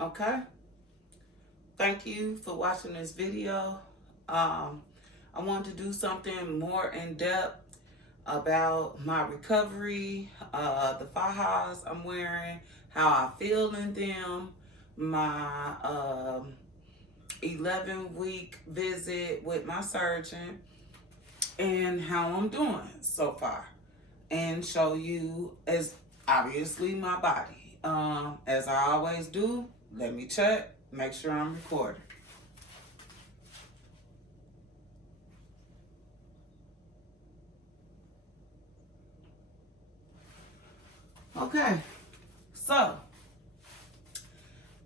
Okay, thank you for watching this video. I wanted to do something more in depth about my recovery, the fajas I'm wearing, how I feel in them, my 11-week visit with my surgeon, and how I'm doing so far, and show you as obviously my body. As I always do, let me check, make sure I'm recording. Okay, so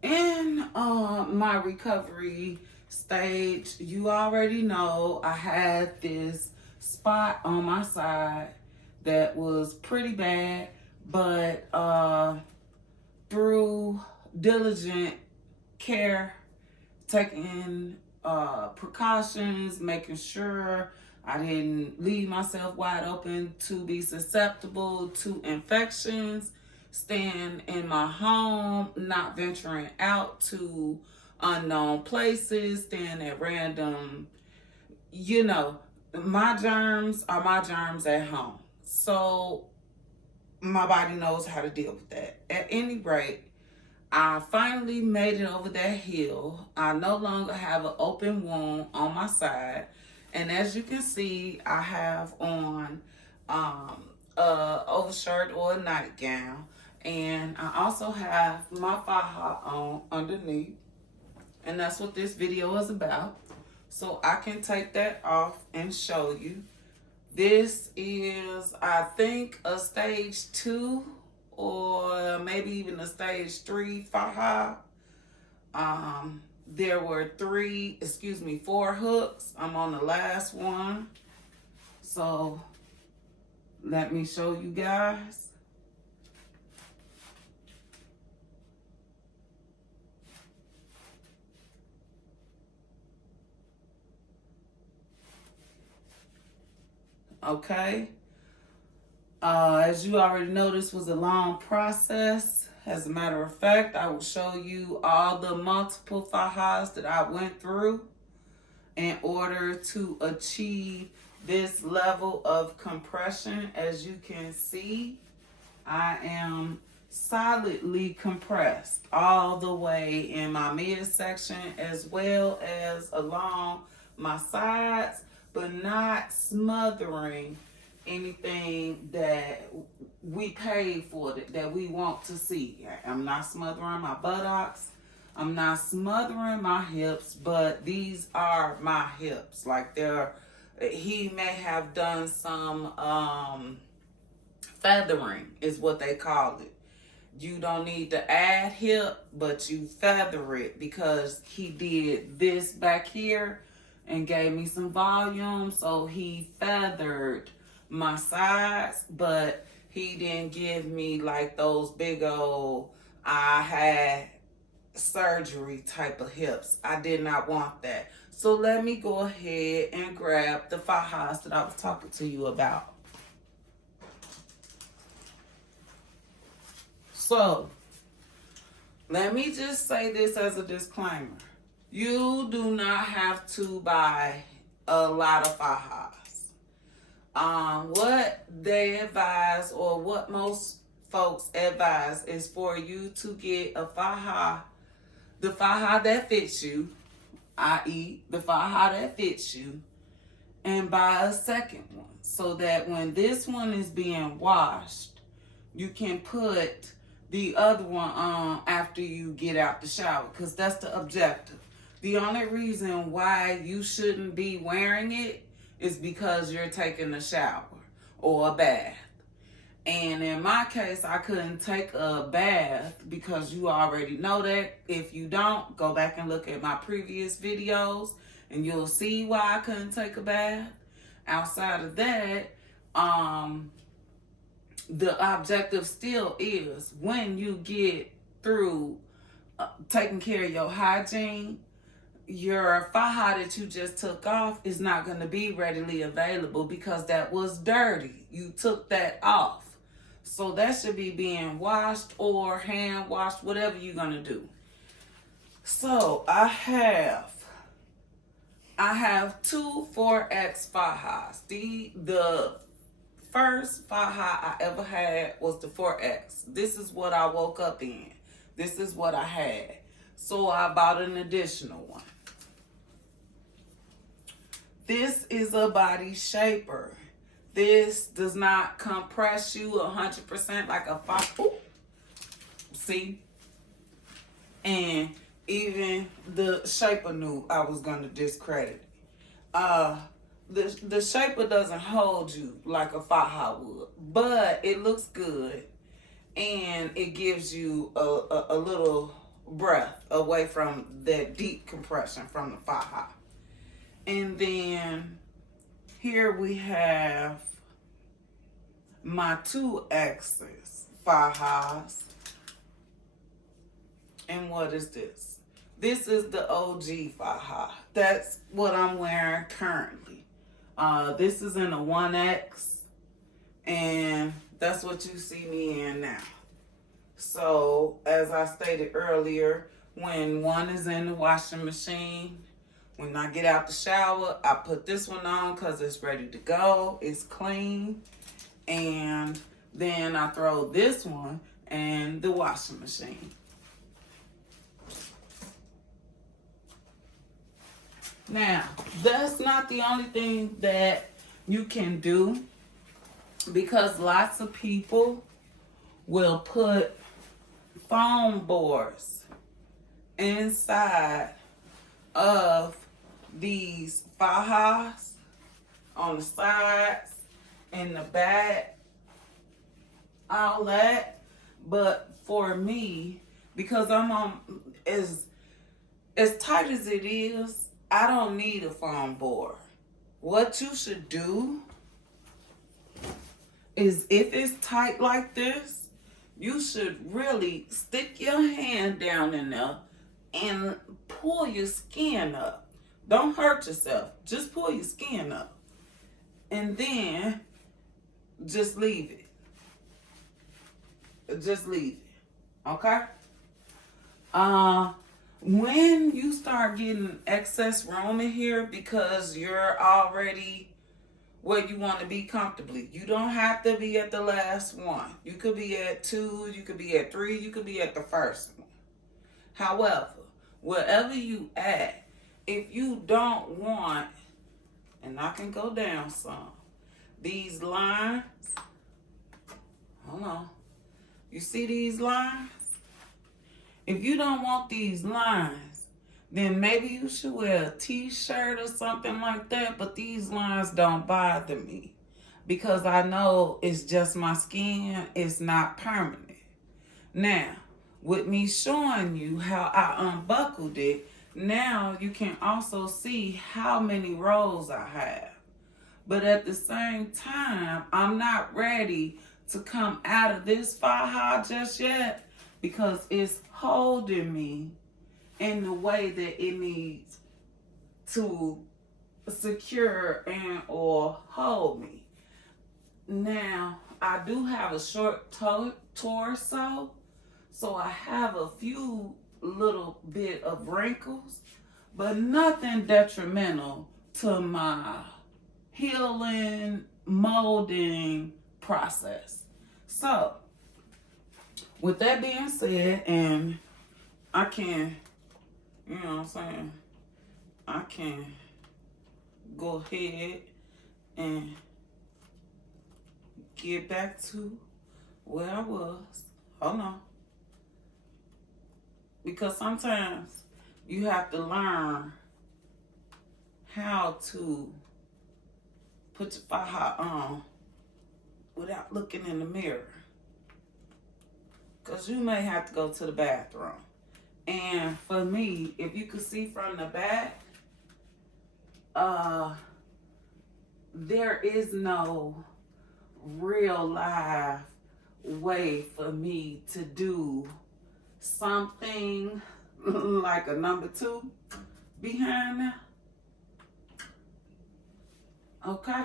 in my recovery stage, you already know I had this spot on my side that was pretty bad, but through diligent care, taking precautions, making sure I didn't leave myself wide open to be susceptible to infections, staying in my home, not venturing out to unknown places, staying at random, my germs are my germs at home. So my body knows how to deal with that. At any rate, I finally made it over that hill. I no longer have an open wound on my side. And as you can see, I have on a overshirt or a nightgown. And I also have my faja on underneath. And that's what this video is about. So I can take that off and show you. This is, I think, a stage 2 or maybe even a stage 3 faja. There were 4 hooks. I'm on the last one. So let me show you guys. Okay. As you already know, this was a long process. As a matter of fact, I will show you all the multiple fajas that I went through in order to achieve this level of compression. As you can see, I am solidly compressed all the way in my midsection as well as along my sides, but not smothering anything that we paid for, that we want to see. I'm not smothering my buttocks. I'm not smothering my hips, but these are my hips. Like he may have done some feathering is what they call it. You don't need to add hip, but you feather it because he did this back here and gave me some volume. So he feathered my sides, but he didn't give me like those big old, I had surgery type of hips. I did not want that. So let me go ahead and grab the fajas that I was talking to you about. So, let me just say this as a disclaimer. You do not have to buy a lot of fajas. What they advise, or what most folks advise, is for you to get a faja, the faja that fits you, i.e. the faja that fits you, and buy a second one so that when this one is being washed, you can put the other one on after you get out the shower, because that's the objective. The only reason why you shouldn't be wearing it is because you're taking a shower or a bath. And in my case, I couldn't take a bath because you already know that. If you don't, go back and look at my previous videos and you'll see why I couldn't take a bath. Outside of that, the objective still is when you get through taking care of your hygiene, your faja that you just took off is not going to be readily available because that was dirty. You took that off. So that should be being washed or hand washed, whatever you're going to do. So I have two 4X fajas. The first faja I ever had was the 4X. This is what I woke up in. This is what I had. So I bought an additional one. This is a body shaper. This does not compress you 100% like a faja. See? And even the shaper knew I was going to discredit it. The shaper doesn't hold you like a faja would, but it looks good and it gives you a little breath away from that deep compression from the faja. And then here we have my 2X's fajas. And what is this? This is the OG faja. That's what I'm wearing currently. This is in a 1X, and that's what you see me in now. So, as I stated earlier, when one is in the washing machine, when I get out the shower, I put this one on because it's ready to go. It's clean. And then I throw this one in the washing machine. Now, that's not the only thing that you can do, because lots of people will put foam boards inside of these fajas on the sides, in the back, all that. But for me, because I'm on as tight as it is, I don't need a foam board. What you should do is, if it's tight like this, you should really stick your hand down in there and pull your skin up. Don't hurt yourself. Just pull your skin up. And then just leave it. Just leave it. Okay? When you start getting excess room in here because you're already where you want to be comfortably, you don't have to be at the last one. You could be at 2, you could be at 3, you could be at the first one. However, wherever you at, if you don't want, and I can go down some, these lines, hold on, you see these lines? If you don't want these lines, then maybe you should wear a t-shirt or something like that, but these lines don't bother me because I know it's just my skin, it's not permanent. Now, with me showing you how I unbuckled it, now you can also see how many rows I have. But at the same time, I'm not ready to come out of this faja just yet because it's holding me in the way that it needs to secure and or hold me. Now, I do have a short torso, so I have a few little bit of wrinkles, but nothing detrimental to my healing, molding process. So, with that being said, and I can, you know what I'm saying, I can go ahead and get back to where I was. Hold on. Because sometimes you have to learn how to put your faja on without looking in the mirror. Because you may have to go to the bathroom. And for me, if you could see from the back, there is no real live way for me to do something like a number 2 behind there. Okay?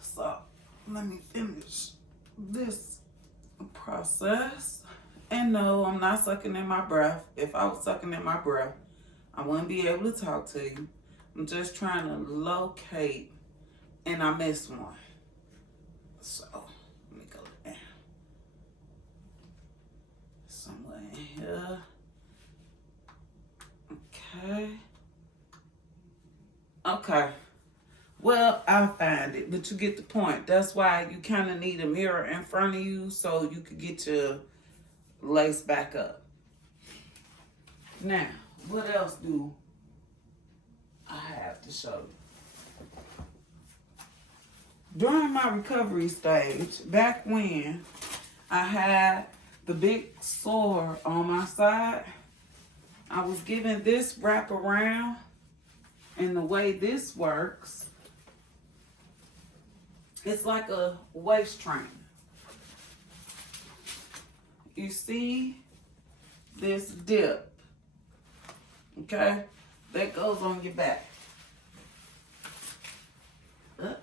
So, let me finish this process And no, I'm not sucking in my breath. If I was sucking in my breath, I wouldn't be able to talk to you. I'm just trying to locate, and I missed one. So, let me go down. Somewhere in here. Okay. Okay. Well, I'll find it, but you get the point. That's why you kind of need a mirror in front of you so you could get your lace back up. Now, what else do I have to show you? During my recovery stage, back when I had the big sore on my side, I was given this wraparound, and the way this works, it's like a waist trainer. You see this dip, okay? That goes on your back. Up.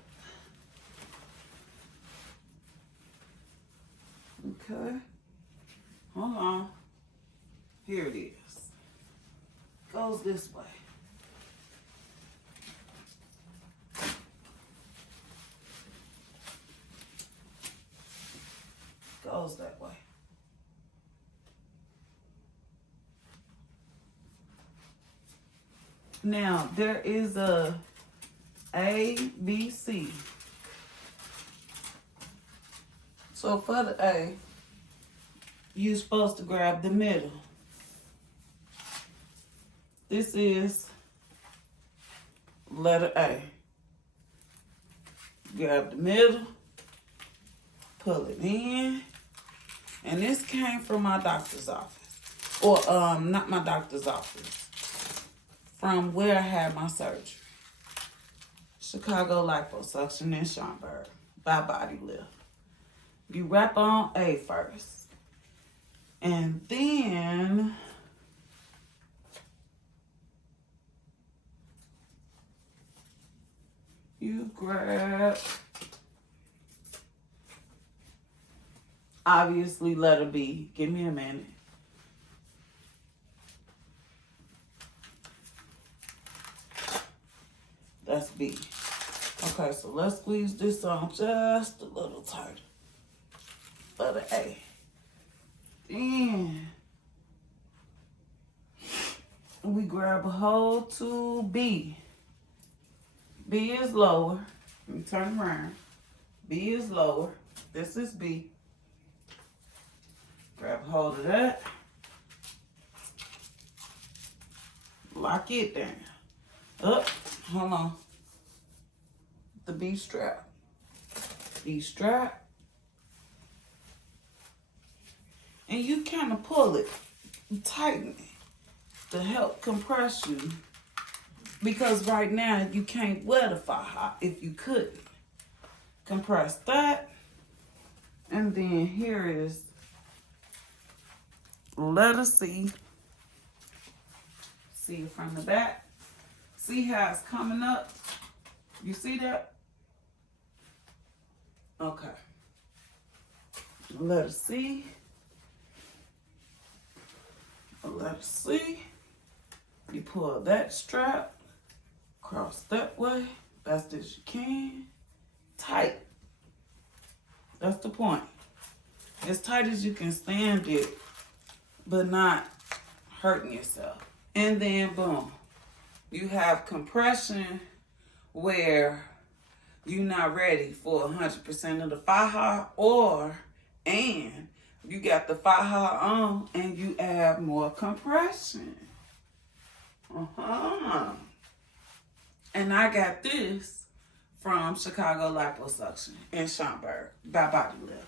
Okay. Hold on. Here it is. Goes this way. Goes that way. Now, there is a B, C. So for the A, you're supposed to grab the middle. This is letter A. Grab the middle, pull it in, and this came from my doctor's office. Or, not my doctor's office. From where I had my surgery. Chicago Liposuction in Schaumburg by Body Lift. You wrap on A first. And then you grab, obviously letter B. Give me a minute. That's B. Okay, so let's squeeze this on just a little tighter for the A. Then we grab a hold to B. B is lower. Let me turn around. B is lower. This is B. Grab a hold of that. Lock it down. Up. Hold on. The B strap. B strap. And you kind of pull it, tighten it to help compress you. Because right now you can't wear the faja if you couldn't. Compress that. And then here is letter C. See it from the back. See how it's coming up? You see that? Okay. Letter C. Letter C. You pull that strap, cross that way, best as you can. Tight. That's the point. As tight as you can stand it, but not hurting yourself. And then boom. You have compression where you're not ready for 100% of the faja, and you got the faja on and you add more compression. And I got this from Chicago Liposuction in Schaumburg by Body Lift.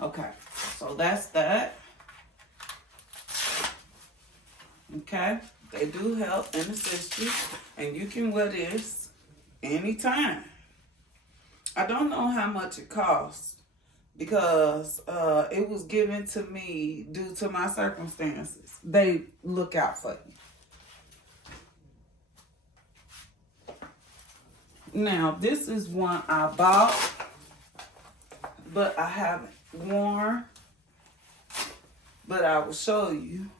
Okay, so that's that. Okay, they do help and assist you, and you can wear this anytime. I don't know how much it costs because it was given to me due to my circumstances. They look out for you. Now, this is one I bought, but I haven't worn. but I will show you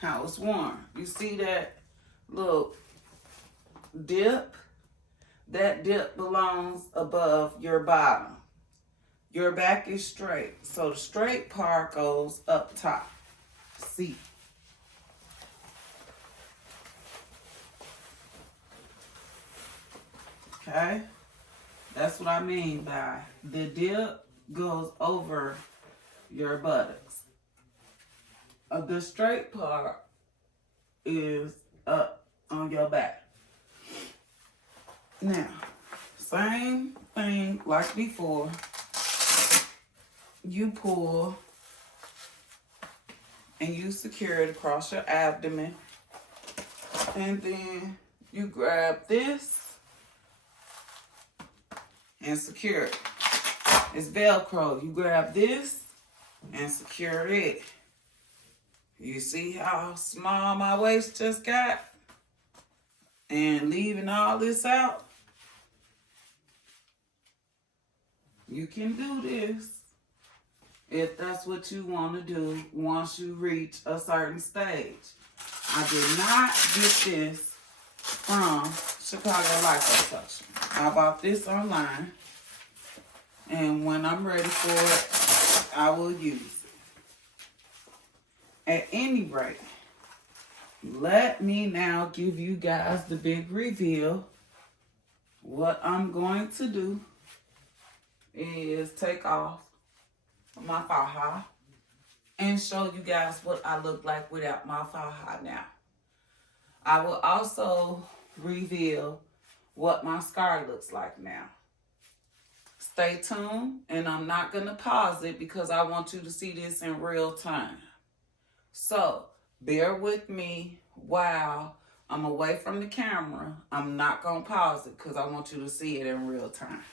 how it's worn. You see that little dip? That dip belongs above your bottom. Your back is straight, so the straight part goes up top. See? Okay? That's what I mean by the dip goes over your buttocks. The straight part is up on your back. Now, same thing like before. You pull and you secure it across your abdomen. And then you grab this and secure it. It's Velcro. You grab this and secure it. You see how small my waist just got? And leaving all this out? You can do this if that's what you want to do once you reach a certain stage. I did not get this from Chicago Liposuction. I bought this online, and when I'm ready for it, I will use it. At any rate, let me now give you guys the big reveal. What I'm going to do is take off my faja and show you guys what I look like without my faja now. I will also reveal what my scar looks like now. Stay tuned, and I'm not going to pause it because I want you to see this in real time. So, bear with me while I'm away from the camera. I'm not going to pause it because I want you to see it in real time.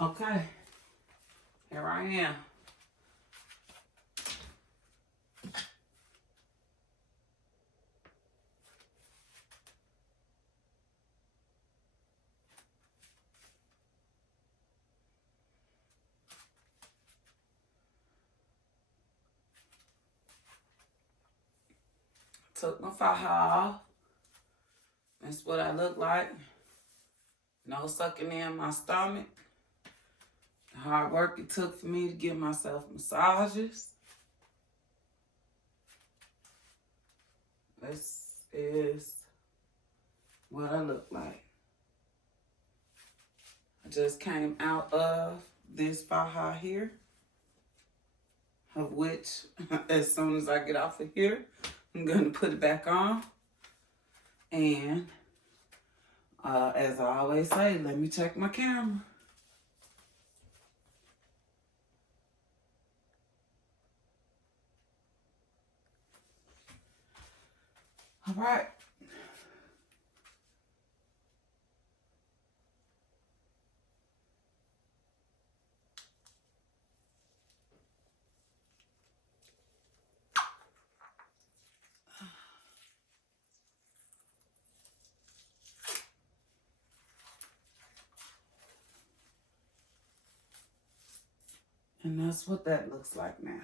Okay, here I am. Took my faja off. That's what I look like. No sucking in my stomach. The hard work it took for me to give myself massages. This is what I look like. I just came out of this faja here, of which as soon as I get off of here, I'm going to put it back on. And as I always say, let me check my camera. All right. And that's what that looks like now.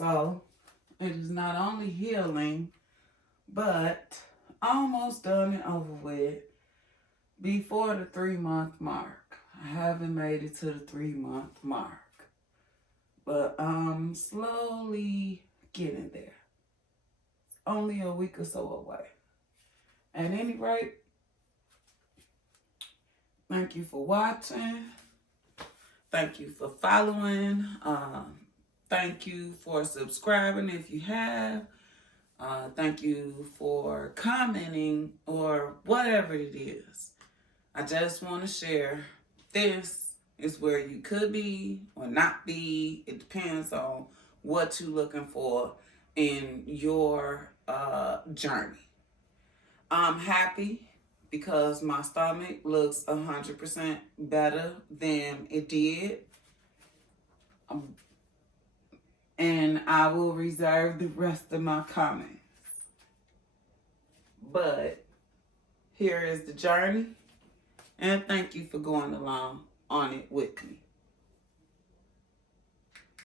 So it is not only healing, but almost done and over with before the 3-month mark. I haven't made it to the 3-month mark, but I'm slowly getting there. It's only a week or so away. At any rate, thank you for watching. Thank you for following. Thank you for subscribing if you have. Thank you for commenting or whatever it is. I just want to share this is where you could be or not be. It depends on what you're looking for in your journey. I'm happy because my stomach looks 100% better than it did. And I will reserve the rest of my comments. But here is the journey. And thank you for going along on it with me.